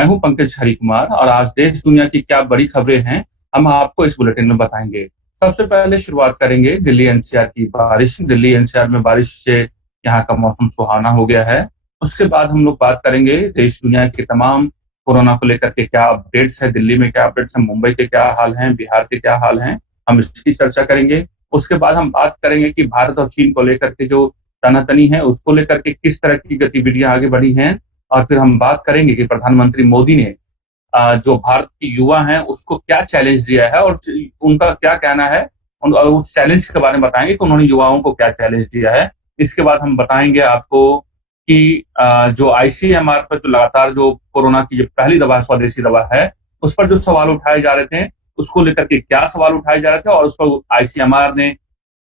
मैं हूं पंकज हरिकुमार और आज देश दुनिया की क्या बड़ी खबरें हैं, हम आपको इस बुलेटिन में बताएंगे। सबसे पहले शुरुआत करेंगे दिल्ली एनसीआर की बारिश। दिल्ली एनसीआर में बारिश से यहाँ का मौसम सुहाना हो गया है। उसके बाद हम लोग बात करेंगे देश दुनिया के तमाम कोरोना को लेकर के क्या अपडेट्स है, दिल्ली में क्या अपडेट्स है, मुंबई के क्या हाल हैं, बिहार के क्या हाल हैं, हम इसकी चर्चा करेंगे। उसके बाद हम बात करेंगे कि भारत और चीन को लेकर के जो तनातनी है उसको लेकर के किस तरह की गतिविधियां आगे बढ़ी हैं। और फिर हम बात करेंगे कि प्रधानमंत्री मोदी ने जो भारत के युवा हैं उसको क्या चैलेंज दिया है और उनका क्या कहना है, उस चैलेंज के बारे में बताएंगे कि उन्होंने युवाओं को क्या चैलेंज दिया है। इसके बाद हम बताएंगे आपको कि जो आईसीएमआर पर जो लगातार जो कोरोना की जो पहली दवा स्वदेशी दवा है उस पर जो सवाल उठाए जा रहे थे उसको लेकर के क्या सवाल उठाए जा रहे थे और उस पर आईसीएमआर ने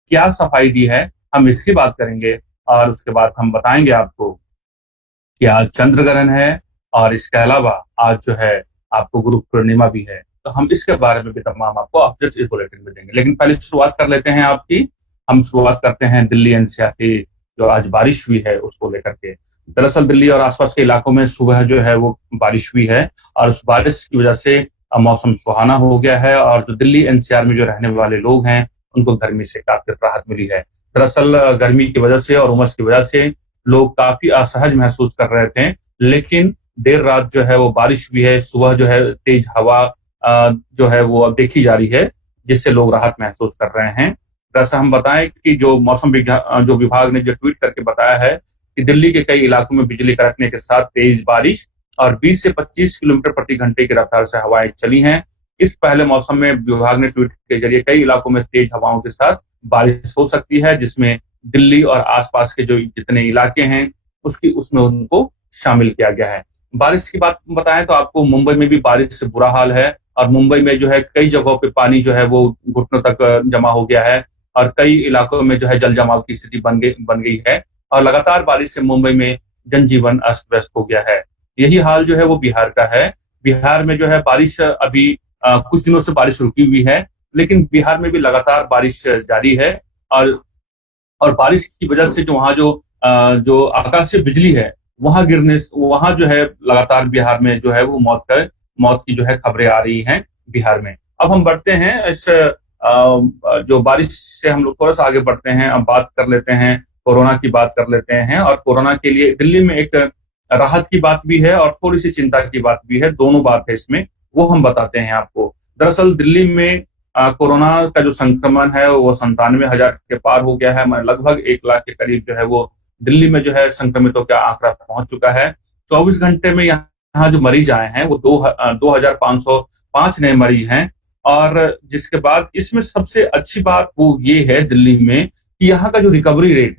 क्या सफाई दी है, हम इसकी बात करेंगे। और उसके बाद हम बताएंगे आपको कि आज चंद्र ग्रहण है और इसके अलावा आज जो है आपको गुरु पूर्णिमा भी है, तो हम इसके बारे में भी तमाम आपको अपडेट्स इस बुलेटिन में देंगे। लेकिन पहले शुरुआत कर लेते हैं आपकी, हम शुरुआत करते हैं दिल्ली एनसीआर की जो आज बारिश हुई है उसको लेकर के। दरअसल दिल्ली और आसपास के इलाकों में सुबह जो है वो बारिश हुई है और उस बारिश की वजह से मौसम सुहाना हो गया है और जो दिल्ली एनसीआर में जो रहने वाले लोग हैं उनको गर्मी से काफी राहत मिली है। दरअसल गर्मी की वजह से और उमस की वजह से लोग काफी असहज महसूस कर रहे थे, लेकिन देर रात जो है वो बारिश भी है, सुबह जो है तेज हवा जो है वो अब देखी जा रही है, जिससे लोग राहत महसूस कर रहे हैं। दरअसल हम बताएं कि जो जो विभाग ने जो ट्वीट करके बताया है कि दिल्ली के कई इलाकों में बिजली कड़कने के साथ तेज बारिश और 20 से 25 किलोमीटर प्रति घंटे की रफ्तार से हवाएं चली हैं। इस पहले मौसम में विभाग ने ट्वीट के जरिए कई इलाकों में तेज हवाओं के साथ बारिश हो सकती है, जिसमें दिल्ली और आसपास के जो जितने इलाके हैं उसमें उनको शामिल किया गया है। बारिश की बात बताएं तो आपको मुंबई में भी बारिश से बुरा हाल है और मुंबई में जो है कई जगहों पे पानी जो है वो घुटनों तक जमा हो गया है और कई इलाकों में जो है जल जमाव की स्थिति बन गई है और लगातार बारिश से मुंबई में जनजीवन अस्त व्यस्त हो गया है। यही हाल जो है वो बिहार का है। बिहार में जो है बारिश अभी कुछ दिनों से बारिश रुकी हुई है, लेकिन बिहार में भी लगातार बारिश जारी है और बारिश की वजह से जो वहाँ जो आकाशीय बिजली है वहां जो है लगातार बिहार में जो है वो मौत की जो है खबरें आ रही हैं बिहार में। अब हम बढ़ते हैं इस जो बारिश से हम लोग थोड़ा सा आगे बढ़ते हैं, अब बात कर लेते हैं कोरोना की बात कर लेते हैं। और कोरोना के लिए दिल्ली में एक राहत की बात भी है और थोड़ी सी चिंता की बात भी है, दोनों बात है इसमें, वो हम बताते हैं आपको। दरअसल दिल्ली में कोरोना का जो संक्रमण है वो 97,000 के पार हो गया है, लगभग 1 लाख के करीब जो है वो दिल्ली में जो है संक्रमितों का आंकड़ा पहुंच चुका है। 24 घंटे में यहाँ जो मरीज आए हैं वो 2,505 नए मरीज हैं। और जिसके बाद इसमें सबसे अच्छी बात वो ये है दिल्ली में कि यहाँ का जो रिकवरी रेट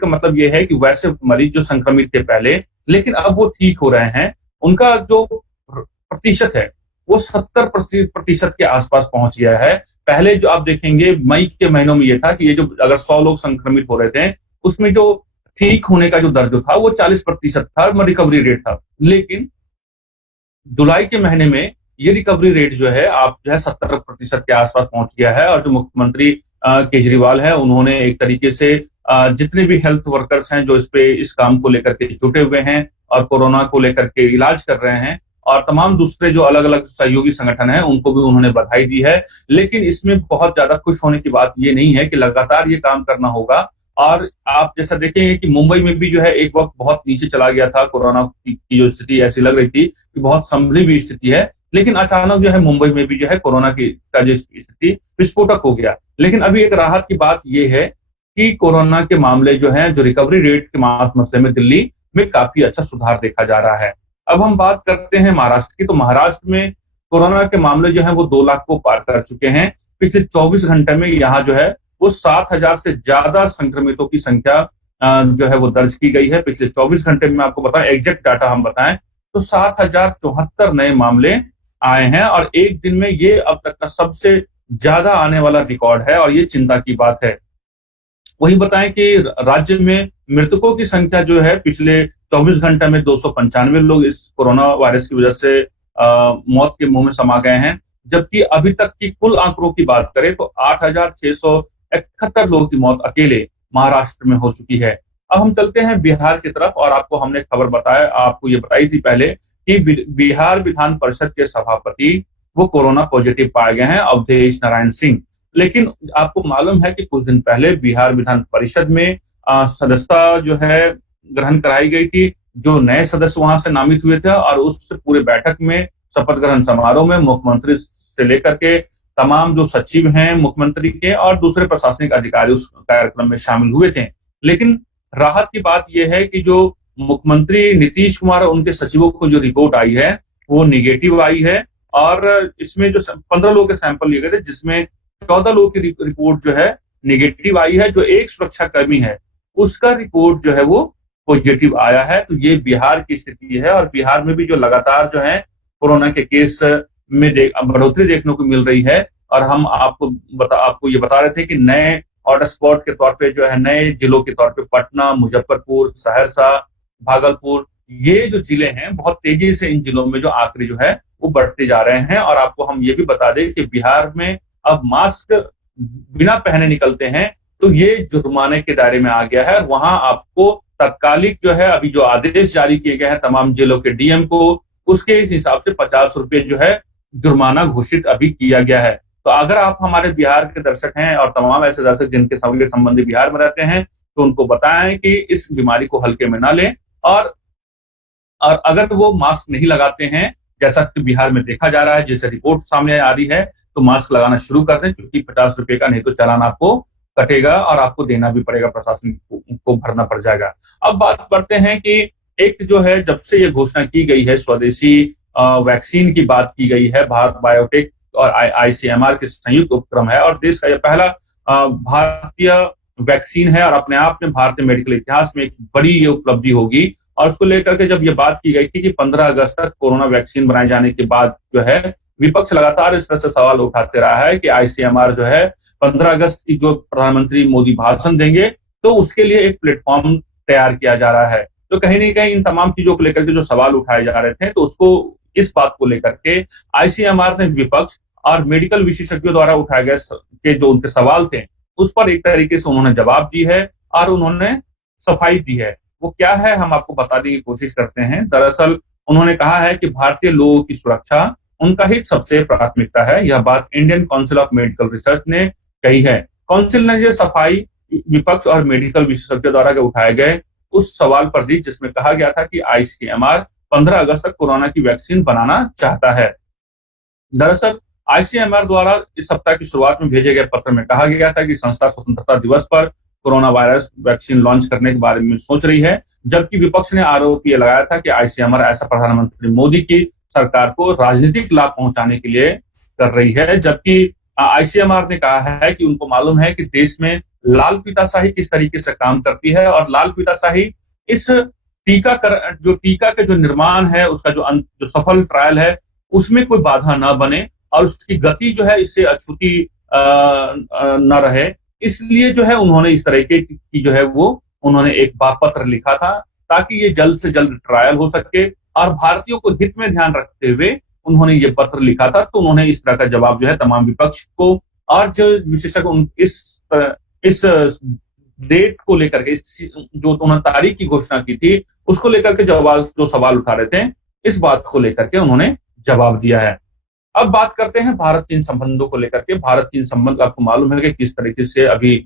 का मतलब ये है कि वैसे मरीज जो संक्रमित थे पहले लेकिन अब वो ठीक हो रहे हैं, उनका जो प्रतिशत है वो 70% के आसपास पहुंच गया है। पहले जो आप देखेंगे मई के महीनों में ये था कि ये जो अगर 100 लोग संक्रमित हो रहे थे उसमें जो ठीक होने का जो दर जो था वो 40% था, रिकवरी रेट था। लेकिन जुलाई के महीने में ये रिकवरी रेट जो है आप जो है 70% के आसपास पहुंच गया है। और जो मुख्यमंत्री केजरीवाल है उन्होंने एक तरीके से जितने भी हेल्थ वर्कर्स हैं जो इस काम को लेकर के जुटे हुए हैं और कोरोना को लेकर के इलाज कर रहे हैं और तमाम दूसरे जो अलग अलग सहयोगी संगठन हैं उनको भी उन्होंने बधाई दी है। लेकिन इसमें बहुत ज्यादा खुश होने की बात ये नहीं है कि लगातार ये काम करना होगा। और आप जैसा देखेंगे कि मुंबई में भी जो है एक वक्त बहुत नीचे चला गया था, कोरोना की जो स्थिति ऐसी लग रही थी कि बहुत संभली हुई स्थिति है, लेकिन अचानक जो है मुंबई में भी जो है कोरोना का जो स्थिति विस्फोटक हो गया। लेकिन अभी एक राहत की बात ये है कि कोरोना के मामले जो है जो रिकवरी रेट के मसले में दिल्ली में काफी अच्छा सुधार देखा जा रहा है। अब हम बात करते हैं महाराष्ट्र की, तो महाराष्ट्र में कोरोना के मामले जो है वो 2 लाख को पार कर चुके हैं। पिछले 24 घंटे में यहाँ जो है वो 7,000 से ज्यादा संक्रमितों की संख्या जो है वो दर्ज की गई है। पिछले 24 घंटे में आपको बताएं, एग्जैक्ट डाटा हम बताएं तो 7,074 नए मामले आए हैं और एक दिन में ये अब तक का सबसे ज्यादा आने वाला रिकॉर्ड है और ये चिंता की बात है। वही बताएं कि राज्य में मृतकों की संख्या जो है पिछले 24 घंटे में 295 लोग इस कोरोना वायरस की वजह से मौत के मुंह में समा गए हैं, जबकि अभी तक की कुल आंकड़ों की बात करें तो 8,671 लोगों की मौत अकेले महाराष्ट्र में हो चुकी है। अब हम चलते हैं बिहार की तरफ और आपको हमने खबर आपको ये बताई थी पहले कि बिहार विधान परिषद के सभापति वो कोरोना पॉजिटिव पाए गए हैं, अवधेश नारायण सिंह। लेकिन आपको मालूम है कि कुछ दिन पहले बिहार विधान परिषद में सदस्यता जो है ग्रहण कराई गई थी, जो नए सदस्य वहां से नामित हुए थे, और उस पूरे बैठक में, शपथ ग्रहण समारोह में मुख्यमंत्री से लेकर के तमाम जो सचिव हैं मुख्यमंत्री के और दूसरे प्रशासनिक अधिकारी उस कार्यक्रम में शामिल हुए थे। लेकिन राहत की बात यह है कि जो मुख्यमंत्री नीतीश कुमार और उनके सचिवों को जो रिपोर्ट आई है वो निगेटिव आई है, और इसमें जो 15 लोगों के सैंपल लिए गए थे, जिसमें 14 लोगों की रिपोर्ट जो है निगेटिव आई है। जो एक सुरक्षाकर्मी है उसका रिपोर्ट जो है वो पॉजिटिव आया है। तो ये बिहार की स्थिति है, और बिहार में भी जो लगातार जो है कोरोना के केस में बढ़ोतरी देखने को मिल रही है। और हम आपको ये बता रहे थे कि नए हॉटस्पॉट के तौर पे जो है, नए जिलों के तौर पे पटना, मुजफ्फरपुर, सहरसा, भागलपुर, ये जो जिले हैं बहुत तेजी से इन जिलों में जो आंकड़े जो है वो बढ़ते जा रहे हैं। और आपको हम ये भी बता दें कि बिहार में अब मास्क बिना पहने निकलते हैं तो ये जुर्माने के दायरे में आ गया है। वहां आपको तत्कालिक जो है, अभी जो आदेश जारी किए गए हैं तमाम जिलों के डीएम को, उसके हिसाब से 50 रुपए जो है जुर्माना घोषित अभी किया गया है। तो अगर आप हमारे बिहार के दर्शक हैं और तमाम ऐसे दर्शक जिनके संबंधी बिहार में रहते हैं, तो उनको बताएं कि इस बीमारी को हल्के में ना लें, और अगर वो मास्क नहीं लगाते हैं, जैसा कि बिहार में देखा जा रहा है, जैसे रिपोर्ट सामने आ रही है, तो मास्क लगाना शुरू कर दें, क्योंकि 50 रुपए का नहीं तो चालान आपको कटेगा और आपको देना भी पड़ेगा, प्रशासन को भरना पड़ जाएगा। अब बात करते हैं कि एक जो है, जब से ये घोषणा की गई है, स्वदेशी वैक्सीन की बात की गई है, भारत बायोटेक और आईसीएमआर के संयुक्त उपक्रम है, और देश का यह पहला भारतीय वैक्सीन है, और अपने आप में भारतीय मेडिकल इतिहास में एक बड़ी ये उपलब्धि होगी। और उसको लेकर के जब ये बात की गई थी कि 15 अगस्त तक कोरोना वैक्सीन बनाए जाने के बाद जो है, विपक्ष लगातार इस तरह से सवाल उठाते रहा है कि आईसीएमआर जो है 15 अगस्त की जो प्रधानमंत्री मोदी भाषण देंगे, तो उसके लिए एक प्लेटफॉर्म तैयार किया जा रहा है। तो कहीं ना कहीं इन तमाम चीजों को लेकर के जो सवाल उठाए जा रहे थे, तो उसको, इस बात को लेकर के आईसीएमआर ने विपक्ष और मेडिकल विशेषज्ञों द्वारा उठाए गए के जो उनके सवाल थे, उस पर एक तरीके से उन्होंने जवाब दी है और उन्होंने सफाई दी है। वो क्या है, हम आपको बताने की कोशिश करते हैं। दरअसल उन्होंने कहा है कि भारतीय लोगों की सुरक्षा उनका हित सबसे प्राथमिकता है। यह बात Indian council of medical research ने कही है। काउंसिल ने यह सफाई विपक्ष और मेडिकल विशेषज्ञों द्वारा उठाए गए उस सवाल पर दी, जिसमें कहा गया था कि आईसीएमआर 15 अगस्त तक कोरोना की वैक्सीन बनाना चाहता है। दरअसल आईसीएमआर द्वारा इस सप्ताह की शुरुआत में भेजे गए पत्र में कहा गया था कि संस्था स्वतंत्रता दिवस पर कोरोना वायरस वैक्सीन लॉन्च करने के बारे में सोच रही है, जबकि विपक्ष ने आरोप ये लगाया था कि आईसीएमआर ऐसा प्रधानमंत्री मोदी की सरकार को राजनीतिक लाभ पहुंचाने के लिए कर रही है। जबकि आईसीएमआर ने कहा है कि उनको मालूम है कि देश में लाल फीताशाही किस तरीके से काम करती है, और लाल फीताशाही इस टीका के जो निर्माण है, उसका जो सफल ट्रायल है, उसमें कोई बाधा ना बने और उसकी गति जो है इससे अछूती न रहे। इसलिए जो है उन्होंने इस तरह की जो है वो उन्होंने एक पत्र लिखा था, ताकि ये जल्द से जल्द ट्रायल हो सके, और भारतीयों को हित में ध्यान रखते हुए उन्होंने ये पत्र लिखा था। तो उन्होंने इस तरह का जवाब जो है तमाम विपक्ष को और जो विशेषज्ञ इस डेट को लेकर के, जो उन्होंने तारीख की घोषणा की थी, उसको लेकर के जो सवाल उठा रहे थे, इस बात को लेकर के उन्होंने जवाब दिया है। अब बात करते हैं भारत चीन संबंधों को लेकर के। भारत चीन संबंध, आपको मालूम है कि किस तरीके से अभी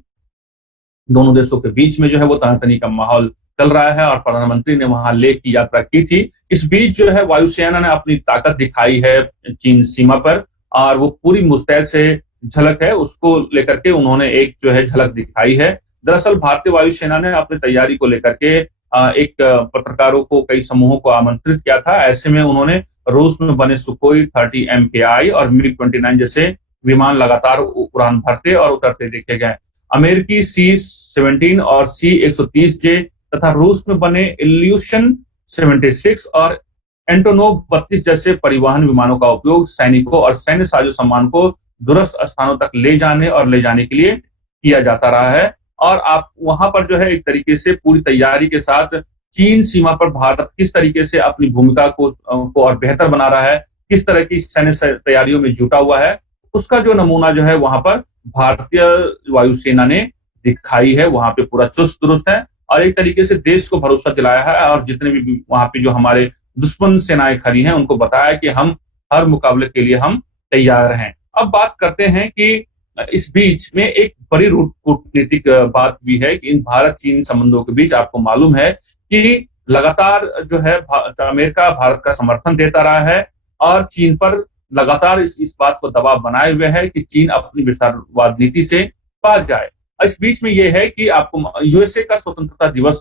दोनों देशों के बीच में जो है वो तनातनी का माहौल चल रहा है, और प्रधानमंत्री ने वहां लेह की यात्रा की थी। इस बीच जो है वायुसेना ने अपनी ताकत दिखाई है चीन सीमा पर, और वो पूरी मुस्तैद से झलक है, उसको लेकर के उन्होंने एक जो है झलक दिखाई है। दरअसल भारतीय वायुसेना ने अपनी तैयारी को लेकर के एक पत्रकारों को, कई समूहों को आमंत्रित किया था। ऐसे में उन्होंने रूस में बने सुखोई 30 MKI और MiG-29 जैसे विमान लगातार उड़ान भरते और उतरते देखे गए। अमेरिकी C-17 और C-130J तथा रूस में बने इल्यूशन 76 और एंटोनोव 32 जैसे परिवहन विमानों का उपयोग सैनिकों और सैन्य साजो सामान को दूरस्थ स्थानों तक ले जाने के लिए किया जाता रहा है। और आप वहां पर जो है एक तरीके से पूरी तैयारी के साथ चीन सीमा पर भारत किस तरीके से अपनी भूमिका को और बेहतर बना रहा है, किस तरह की सैन्य तैयारियों में जुटा हुआ है, उसका जो नमूना जो है वहां पर भारतीय वायुसेना ने दिखाई है। वहां पे पूरा चुस्त दुरुस्त है और एक तरीके से देश को भरोसा दिलाया है, और जितने भी वहां पे जो हमारे दुश्मन सेनाएं खड़ी हैं, उनको बताया कि हम हर मुकाबले के लिए हम तैयार हैं। अब बात करते हैं कि इस बीच में एक बड़ी कूटनीतिक बात भी है कि इन भारत चीन संबंधों के बीच आपको मालूम है कि लगातार जो है अमेरिका भारत का समर्थन देता रहा है और चीन पर लगातार इस बात को दबाव बनाए हुए है कि चीन अपनी विस्तारवाद नीति से बाज जाए। इस बीच में ये है कि आपको यूएसए का स्वतंत्रता दिवस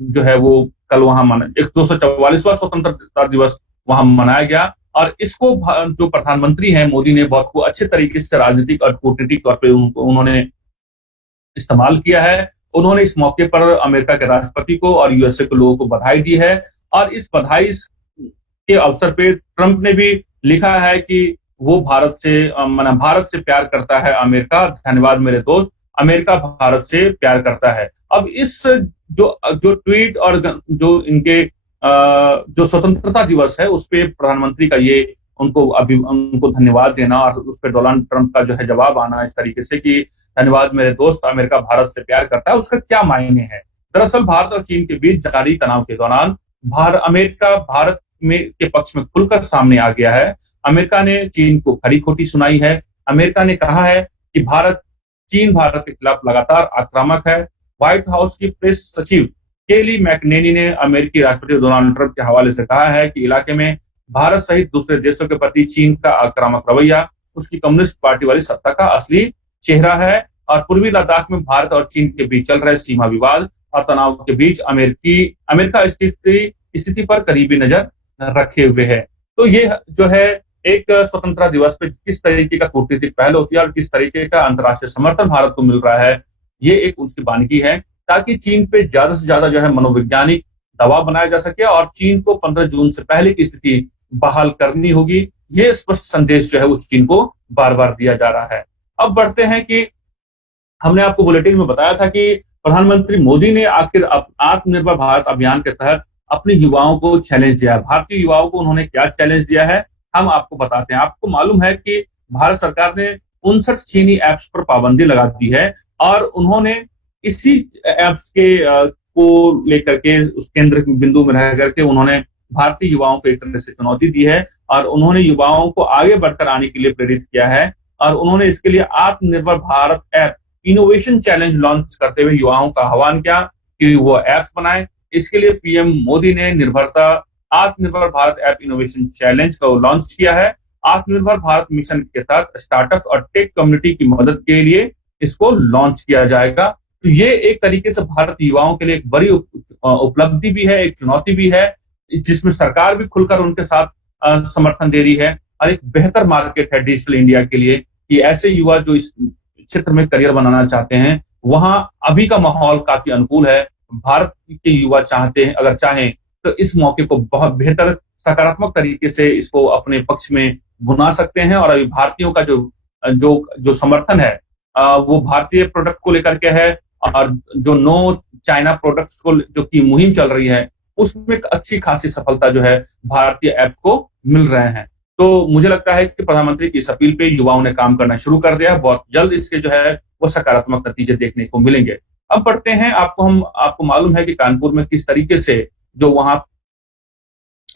जो है वो कल वहां मना, एक 244वां स्वतंत्रता दिवस वहां मनाया गया और इसको जो प्रधानमंत्री हैं मोदी ने बहुत को अच्छे तरीके से राजनीतिक और कूटनीतिक तौर पे उन्होंने इस्तेमाल किया है। उन्होंने इस मौके पर अमेरिका के राष्ट्रपति को और यूएसए के लोगों को बधाई दी है और इस बधाई के अवसर पे ट्रंप ने भी लिखा है कि वो भारत से प्यार करता है अमेरिका, धन्यवाद मेरे दोस्त, अमेरिका भारत से प्यार करता है। अब इस जो ट्वीट और जो इनके जो स्वतंत्रता दिवस है उस पे प्रधानमंत्री का ये उनको धन्यवाद देना और उस पर डोनाल्ड ट्रंप का जो है जवाब आना इस तरीके से कि धन्यवाद मेरे दोस्त, अमेरिका भारत से प्यार करता है, उसका क्या मायने हैं? दरअसल भारत और चीन के बीच जारी तनाव के दौरान अमेरिका भारत में के पक्ष में खुलकर सामने आ गया है। अमेरिका ने चीन को खरी खोटी सुनाई है। अमेरिका ने कहा है कि चीन भारत के खिलाफ लगातार आक्रामक है। व्हाइट हाउस की प्रेस सचिव केली मैकनेनी ने अमेरिकी राष्ट्रपति डोनाल्ड ट्रंप के हवाले से कहा है कि इलाके में भारत सहित दूसरे देशों के प्रति चीन का आक्रामक रवैया उसकी कम्युनिस्ट पार्टी वाली सत्ता का असली चेहरा है और पूर्वी लद्दाख में भारत और चीन के बीच चल रहे सीमा विवाद और तनाव के बीच अमेरिका स्थिति पर करीबी नजर रखे हुए है। तो ये जो है एक स्वतंत्रता दिवस पे किस तरीके का कूटनीतिक पहल होती है और किस तरीके का अंतर्राष्ट्रीय समर्थन भारत को मिल रहा है, ये एक उसकी बानगी है ताकि चीन पे ज्यादा से ज्यादा जो है मनोवैज्ञानिक दबाव बनाया जा सके और चीन को 15 जून से पहले की स्थिति बहाल करनी होगी। ये स्पष्ट संदेश जो है वो चीन को बार बार दिया जा रहा है। अब बढ़ते हैं कि हमने आपको बुलेटिन में बताया था कि प्रधानमंत्री मोदी ने आखिर आत्मनिर्भर भारत अभियान के तहत अपने युवाओं को चैलेंज दिया है। भारतीय युवाओं को उन्होंने क्या चैलेंज दिया है हम आपको बताते हैं। आपको मालूम है कि भारत सरकार ने 59 चीनी ऐप्स पर पाबंदी लगा दी है और उन्होंने इसी ऐप्स के को लेकर के उस केंद्र बिंदु में रह करके उन्होंने भारतीय युवाओं को एक तरह से चुनौती दी है और उन्होंने युवाओं को आगे बढ़कर आने के लिए प्रेरित किया है और उन्होंने इसके लिए आत्मनिर्भर Bharat app innovation challenge launch करते हुए युवाओं का आह्वान किया कि वो ऐप्स बनाएं। इसके लिए पीएम मोदी ने आत्मनिर्भर भारत ऐप इनोवेशन चैलेंज को लॉन्च किया है। आत्मनिर्भर भारत मिशन के तहत स्टार्टअप और टेक कम्युनिटी की मदद के लिए इसको लॉन्च किया जाएगा। तो ये एक तरीके से भारतीय युवाओं के लिए एक बड़ी उपलब्धि भी है, एक चुनौती भी है, जिसमें सरकार भी खुलकर उनके साथ समर्थन दे रही है और एक बेहतर मार्केट है डिजिटल इंडिया के लिए कि ऐसे युवा जो इस क्षेत्र में करियर बनाना चाहते हैं वहां अभी का माहौल काफी अनुकूल है। भारत के युवा अगर चाहें तो इस मौके को बहुत बेहतर सकारात्मक तरीके से इसको अपने पक्ष में बुना सकते हैं और अभी भारतीयों का जो समर्थन है वो भारतीय प्रोडक्ट को लेकर के है और जो नो चाइना प्रोडक्ट्स को जो की मुहिम चल रही है उसमें एक अच्छी खासी सफलता जो है भारतीय ऐप को मिल रहे हैं। तो मुझे लगता है कि प्रधानमंत्री की इस अपील पे युवाओं ने काम करना शुरू कर दिया है। बहुत जल्द इसके जो है वो सकारात्मक नतीजे देखने को मिलेंगे। अब बढ़ते हैं आपको मालूम है कि कानपुर में किस तरीके से जो वहां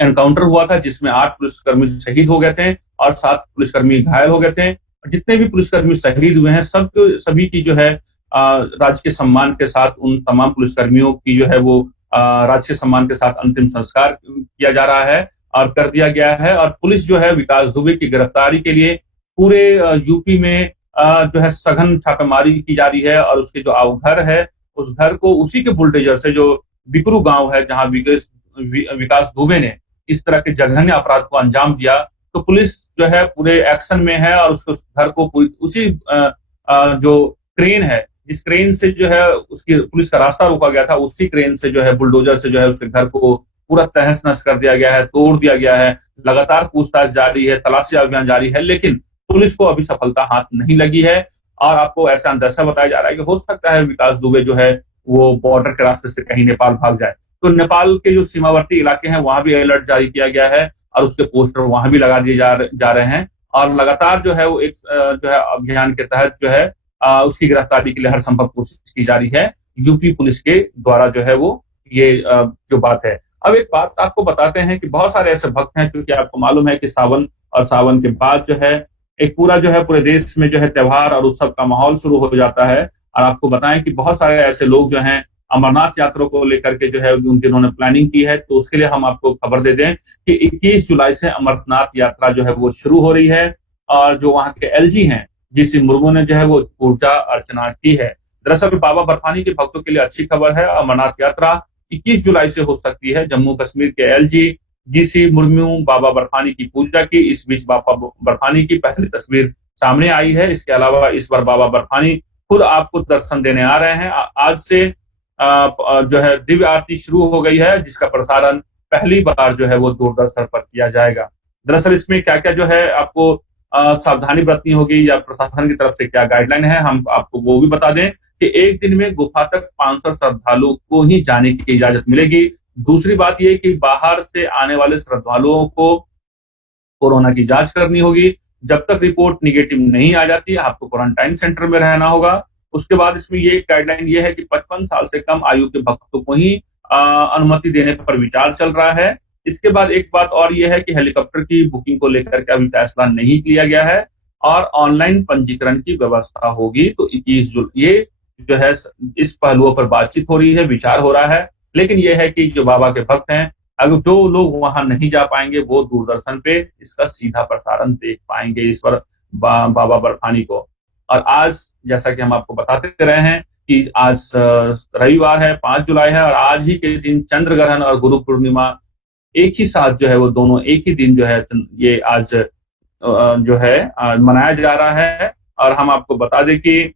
एनकाउंटर हुआ था जिसमें 8 पुलिसकर्मी शहीद हो गए थे और 7 पुलिसकर्मी घायल हो गए थे। जितने भी पुलिसकर्मी शहीद हुए हैं सभी की जो है राजकीय सम्मान के साथ उन तमाम पुलिसकर्मियों की जो है वो राजकीय सम्मान के साथ अंतिम संस्कार किया जा रहा है और कर दिया गया है। और पुलिस जो है विकास दुबे की गिरफ्तारी के लिए पूरे यूपी में जो है सघन छापेमारी की जा रही है और उसके जो घर है उस घर को उसी के बुलडोजर से जो बिकरू गांव है जहां विकास दुबे ने इस तरह के जघन्य अपराध को अंजाम दिया, तो पुलिस जो है पूरे एक्शन में है और उसको घर को उसी जो क्रेन है जिस क्रेन से जो है उसकी पुलिस का रास्ता रोका गया था उसी क्रेन से जो है बुलडोजर से जो है उसके घर को पूरा तहस नहस कर दिया गया है, तोड़ दिया गया है। लगातार पूछताछ जारी है, तलाशी अभियान जारी है, लेकिन पुलिस को अभी सफलता हाथ नहीं लगी है और आपको ऐसा अंदेशा बताया जा रहा है कि हो सकता है विकास दुबे जो है वो बॉर्डर के रास्ते से कहीं नेपाल भाग जाए। तो नेपाल के जो सीमावर्ती इलाके हैं वहां भी अलर्ट जारी किया गया है और उसके पोस्टर वहां भी लगा दिए जा रहे हैं और लगातार जो है वो एक जो है अभियान के तहत जो है उसकी गिरफ्तारी के लिए हर संभव कोशिश की जा रही है यूपी पुलिस के द्वारा जो है वो ये जो बात है। अब एक बात आपको बताते हैं कि बहुत सारे ऐसे भक्त हैं, क्योंकि आपको मालूम है कि सावन और सावन के बाद जो है एक पूरा जो है पूरे देश में जो है त्योहार और उत्सव का माहौल शुरू हो जाता है। और आपको बताएं कि बहुत सारे ऐसे लोग जो हैं अमरनाथ यात्रा को लेकर के जो है जिन्होंने प्लानिंग की है, तो उसके लिए हम आपको खबर दे दें कि 21 जुलाई से अमरनाथ यात्रा जो है वो शुरू हो रही है। और जो वहाँ के एलजी हैं जीसी मुर्मू ने जो है वो पूजा अर्चना की है। दरअसल बाबा बर्फानी के भक्तों के लिए अच्छी खबर है। अमरनाथ यात्रा 21 जुलाई से हो सकती है। जम्मू कश्मीर के एलजी जीसी मुर्मू बाबा बर्फानी की पूजा की। इस बीच बाबा बर्फानी की पहली तस्वीर सामने आई है। इसके अलावा इस बार बाबा बर्फानी खुद आपको दर्शन देने आ रहे हैं। आज से जो है दिव्य आरती शुरू हो गई है, जिसका प्रसारण पहली बार जो है वो दूरदर्शन पर किया जाएगा। दरअसल इसमें क्या क्या जो है आपको सावधानी बरतनी होगी या प्रशासन की तरफ से क्या गाइडलाइन है, हम आपको वो भी बता दें कि एक दिन में गुफा तक 500 श्रद्धालुओं को ही जाने की इजाजत मिलेगी। दूसरी बात यह कि बाहर से आने वाले श्रद्धालुओं को कोरोना की जांच करनी होगी। जब तक रिपोर्ट निगेटिव नहीं आ जाती है, आपको क्वारंटाइन सेंटर में रहना होगा। उसके बाद इसमें ये गाइडलाइन ये है कि 55 साल से कम आयु के भक्तों को ही अनुमति देने पर विचार चल रहा है। इसके बाद एक बात और ये है कि हेलीकॉप्टर की बुकिंग को लेकर के अभी फैसला नहीं लिया गया है और ऑनलाइन पंजीकरण की व्यवस्था होगी। तो 21 जुलाई ये जो है इस पहलुओं पर बातचीत हो रही है, विचार हो रहा है। लेकिन यह है कि जो बाबा के भक्त हैं, अगर जो लोग वहां नहीं जा पाएंगे वो दूरदर्शन पे इसका सीधा प्रसारण देख पाएंगे इस पर बाबा बर्फानी को। और आज जैसा कि हम आपको बताते रहे हैं कि आज रविवार है, 5 जुलाई है, और आज ही के दिन चंद्र ग्रहण और गुरु पूर्णिमा एक ही साथ जो है वो दोनों एक ही दिन जो है ये आज जो है मनाया जा रहा है। और हम आपको बता दें कि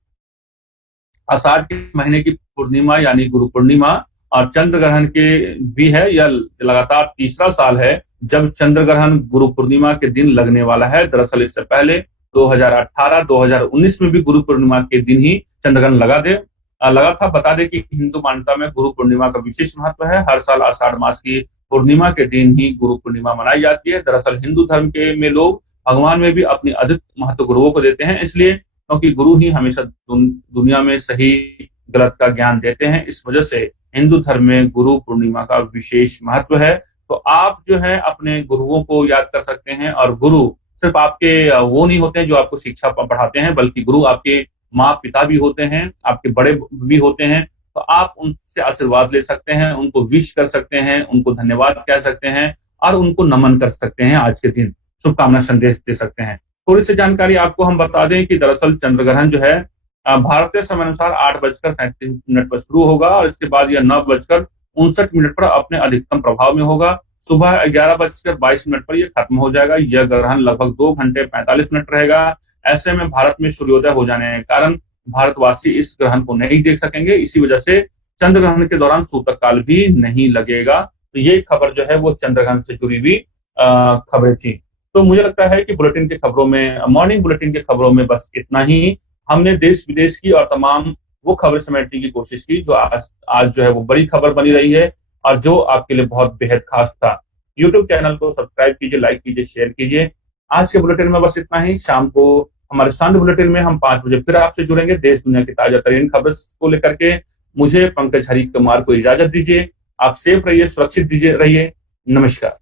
आषाढ़ के महीने की पूर्णिमा यानी गुरु पूर्णिमा और चंद्र ग्रहण के भी है। यह लगातार तीसरा साल है जब चंद्र ग्रहण गुरु पूर्णिमा के दिन लगने वाला है। दरअसल इससे पहले 2018-2019 में भी गुरु पूर्णिमा के दिन ही चंद्र ग्रहण लगा था। बता दें कि हिंदू मान्यता में गुरु पूर्णिमा का विशेष महत्व है। हर साल आषाढ़ मास की पूर्णिमा के दिन ही गुरु पूर्णिमा मनाई जाती है। दरअसल हिंदू धर्म के में लोग भगवान में भी अपनी अधिक महत्व गुरुओं को देते हैं, इसलिए क्योंकि गुरु ही हमेशा दुनिया में सही गलत का ज्ञान देते हैं। इस वजह से हिंदू धर्म में गुरु पूर्णिमा का विशेष महत्व है। तो आप जो है अपने गुरुओं को याद कर सकते हैं। और गुरु सिर्फ आपके वो नहीं होते हैं जो आपको शिक्षा पढ़ाते हैं, बल्कि गुरु आपके माँ पिता भी होते हैं, आपके बड़े भी होते हैं। तो आप उनसे आशीर्वाद ले सकते हैं, उनको विश कर सकते हैं, उनको धन्यवाद कह सकते हैं और उनको नमन कर सकते हैं। आज के दिन शुभकामना संदेश दे सकते हैं। थोड़ी सी जानकारी आपको हम बता दें कि दरअसल चंद्र ग्रहण जो है भारतीय समय अनुसार 8:37 पर शुरू होगा और इसके बाद यह 9:59 पर अपने अधिकतम प्रभाव में होगा। सुबह 11:22 पर यह खत्म हो जाएगा। यह ग्रहण लगभग 2 घंटे 45 मिनट रहेगा। ऐसे में भारत में सूर्योदय हो जाने के कारण भारतवासी इस ग्रहण को नहीं देख सकेंगे। इसी वजह से चंद्र ग्रहण के दौरान सूतक काल भी नहीं लगेगा। तो ये खबर जो है वो चंद्र ग्रहण से जुड़ी हुई खबरें थी। तो मुझे लगता है कि बुलेटिन के खबरों में, मॉर्निंग बुलेटिन के खबरों में बस इतना ही। हमने देश विदेश की और तमाम वो खबरें समेटने की कोशिश की जो आज जो है वो बड़ी खबर बनी रही है और जो आपके लिए बहुत बेहद खास था। यूट्यूब चैनल को सब्सक्राइब कीजिए, लाइक कीजिए, शेयर कीजिए। आज के बुलेटिन में बस इतना ही। शाम को हमारे शांत बुलेटिन में हम 5 बजे फिर आपसे जुड़ेंगे देश दुनिया की ताजा तरीन खबर को लेकर के। मुझे पंकज हरि कुमार को इजाजत दीजिए। आप सेफ रहिए, सुरक्षित रहिए। नमस्कार।